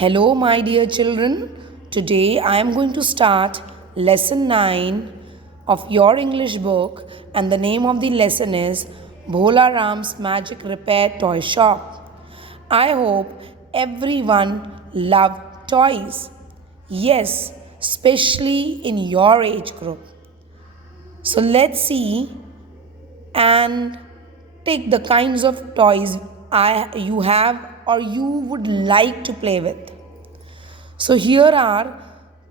Hello, my dear children. Today I am going to start lesson 9 of your English book, and the name of the lesson is Bhola Ram's Magic Repair Toy Shop. I hope everyone loved toys. Yes, especially in your age group. So let's see and take the kinds of toys you have or you would like to play with. So here are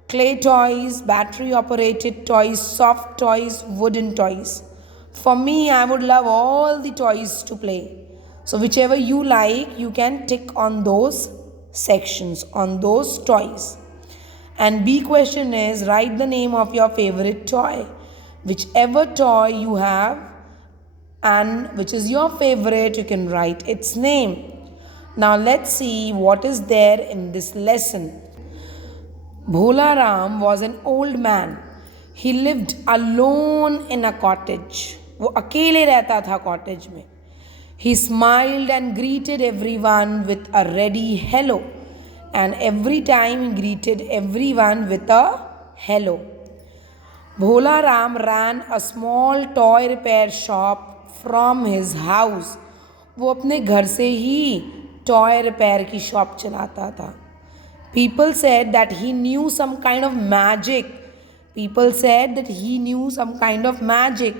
clay toys, battery operated toys, soft toys, wooden toys. For me, I would love all the toys to play. So whichever you like, you can tick on those sections, on those toys. And B question is write the name of your favorite toy. Whichever toy you have and which is your favorite, you can write its name. Now let's see what is there in this lesson. Bhola Ram was an old man. He lived alone in a cottage. वो अकेले रहता था cottage में. He smiled and greeted everyone with a ready hello. And every time he greeted everyone with a hello. Bhola Ram ran a small toy repair shop from his house. वो अपने घर से ही toy repair की shop चलाता था. People said that he knew some kind of magic. People said that he knew some kind of magic.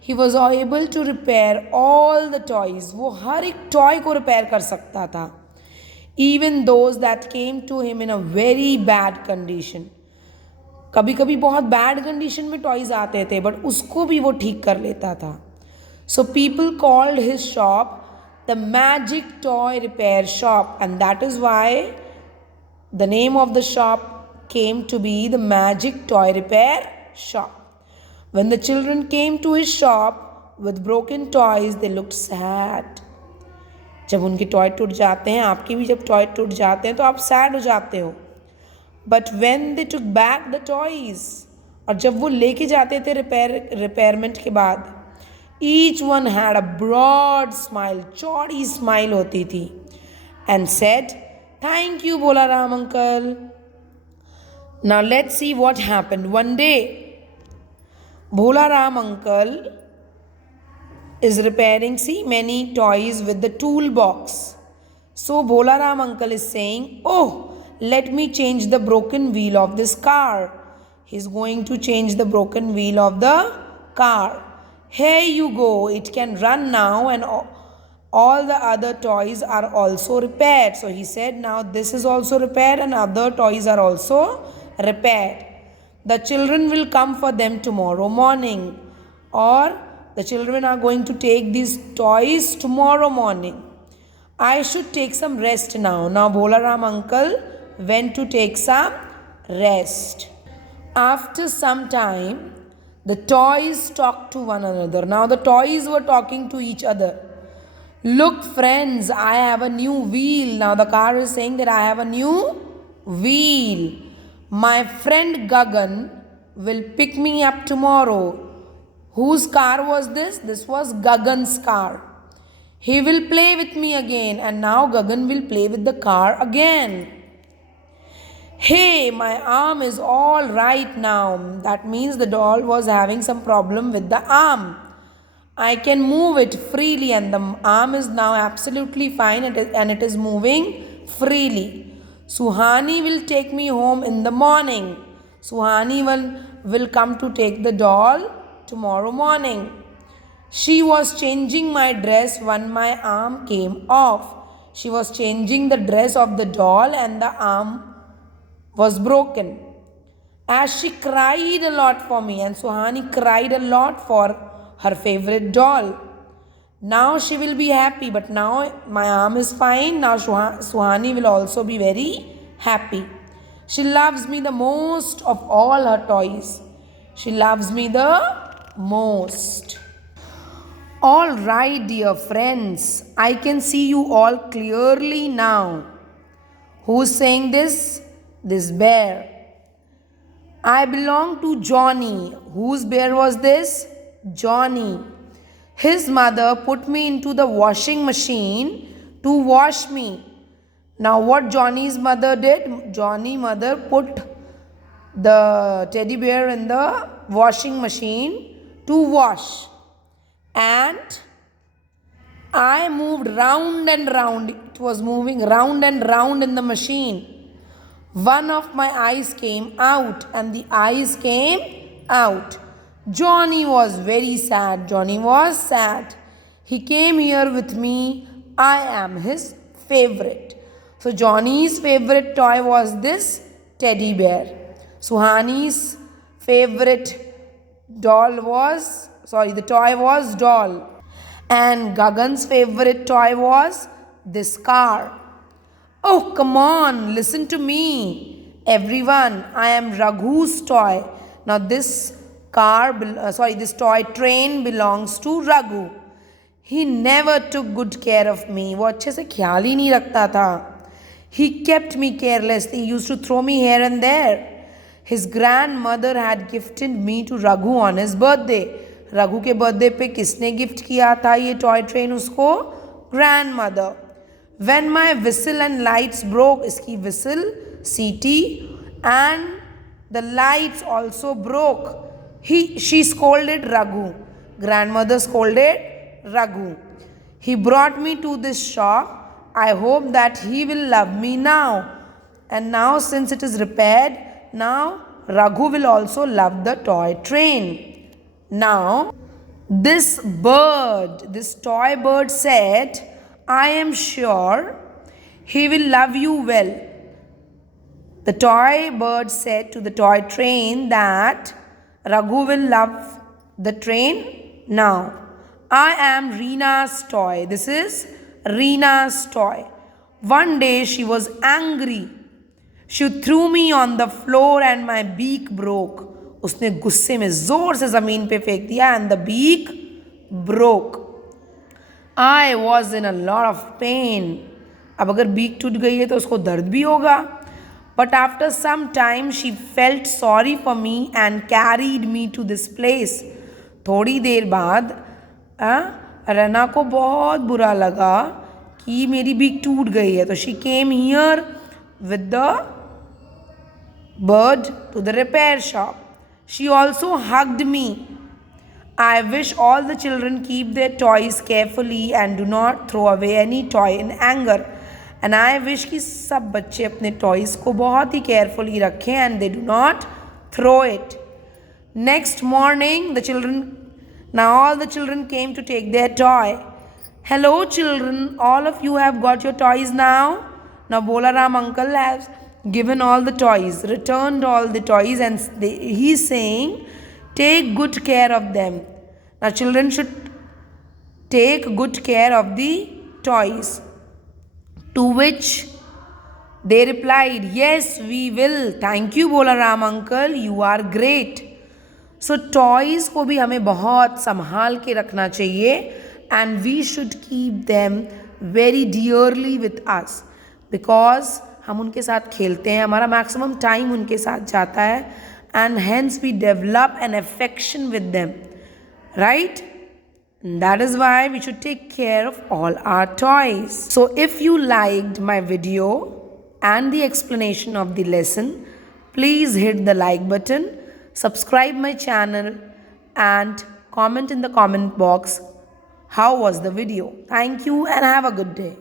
He was able to repair all the toys. वो हर एक toy को रिपेयर कर सकता था. Even those that came to him in a very bad condition. कभी कभी बहुत bad condition में टॉयज आते थे बट उसको भी वो ठीक कर लेता था. So people called his shop the Magic Toy Repair Shop, and that is why the name of the shop came to be the Magic Toy Repair Shop. When the children came to his shop with broken toys, they looked sad. जब उनके toy टूट जाते हैं, आपके भी जब toy टूट जाते हैं तो आप सैड हो जाते हो. But when they took back the toys, और जब वो लेके जाते थे रिपेयरमेंट के बाद, each one had a broad smile, चौड़ी स्माइल होती थी, and said, "Thank you, Bhola Ram uncle." Now let's see what happened. One day, Bhola Ram uncle is repairing many toys with the toolbox. So Bhola Ram uncle is saying, "Oh, let me change the broken wheel of this car." He's going to change the broken wheel of the car. Here you go, it can run now, and all the other toys are also repaired. So he said, now this is also repaired and other toys are also repaired. The children will come for them tomorrow morning, or the children are going to take these toys tomorrow morning. I should take some rest now. Now Bhola Ram uncle went to take some rest. After some time, the toys talked to one another. Now the toys were talking to each other. Look friends, I have a new wheel. Now the car is saying that I have a new wheel. My friend Gagan will pick me up tomorrow. Whose car was this? This was Gagan's car. He will play with me again, and now Gagan will play with the car again. Hey, my arm is all right now. That means the doll was having some problem with the arm. I can move it freely, and the arm is now absolutely fine, and it is moving freely. Suhani will take me home in the morning. Suhani will come to take the doll tomorrow morning. She was changing my dress when my arm came off. She was changing the dress of the doll and the arm was broken. As she cried a lot for me, and Suhani cried a lot for her favorite doll. Now she will be happy, but now my arm is fine. Now Suhani will also be very happy. She loves me the most of all her toys. She loves me the most. All right, dear friends, I can see you all clearly now. Who's saying this? This bear. I belong to Johnny. Whose bear was this? Johnny. His mother put me into the washing machine to wash me. Now what Johnny's mother did? Johnny mother put the teddy bear in the washing machine to wash. And I moved round and round. It was moving round and round in the machine. One of my eyes came out and the eyes came out. Johnny was very sad. Johnny was sad. He came here with me. I am his favorite. So Johnny's favorite toy was this teddy bear. Suhani's favorite toy was doll. And Gagan's favorite toy was this car. Oh, come on, listen to me. Everyone, I am Raghu's toy. Now this this toy train belongs to Raghu. He never took good care of me. वो अच्छे से ख्याल ही नहीं रखता था. He kept me carelessly. He used to throw me here and there. His grandmother had gifted me to Raghu on his birthday. Raghu के birthday पे किसने गिफ्ट किया था ये टॉय ट्रेन उसको? Grandmother. When my whistle and lights broke, इसकी whistle सीटी and the lights also broke. She scolded Raghu. Grandmother scolded Raghu. He brought me to this shop. I hope that he will love me now. And now since it is repaired, now Raghu will also love the toy train. Now, this toy bird said, I am sure he will love you well. The toy bird said to the toy train that Raghu will love the train now. I am Reena's toy. This is Reena's toy. One day she was angry. She threw me on the floor and my beak broke. उसने गुस्से में जोर से जमीन पे फेंक दिया and the beak broke. I was in a lot of pain. अब अगर बीक टूट गई है तो उसको दर्द भी होगा. But after some time she felt sorry for me and carried me to this place. थोड़ी देर बाद रना को बहुत बुरा लगा कि मेरी बीक टूट गई है. तो she came here with the bird to the repair shop. She also hugged me. I wish all the children keep their toys carefully and do not throw away any toy in anger. And I wish कि सब बच्चे अपने toys को बहुत ही carefully रखें and they do not throw it. Next morning, now all the children came to take their toy. Hello children, all of you have got your toys now. Now Bolaram uncle has given all the toys, returned all the toys, and he's saying, take good care of them. Now children should take good care of the toys. To which they replied, yes, we will. Thank you Bolaram uncle, you are great. So toys को भी हमें बहुत संभाल के रखना चाहिए and we should keep them very dearly with us because हम उनके साथ खेलते हैं, हमारा मैक्सिमम टाइम उनके साथ जाता है and hence we develop an affection with them, right? And that is why we should take care of all our toys. So if you liked my video and the explanation of the lesson, please hit the like button, subscribe my channel and comment in the comment box how was the video. Thank you and have a good day.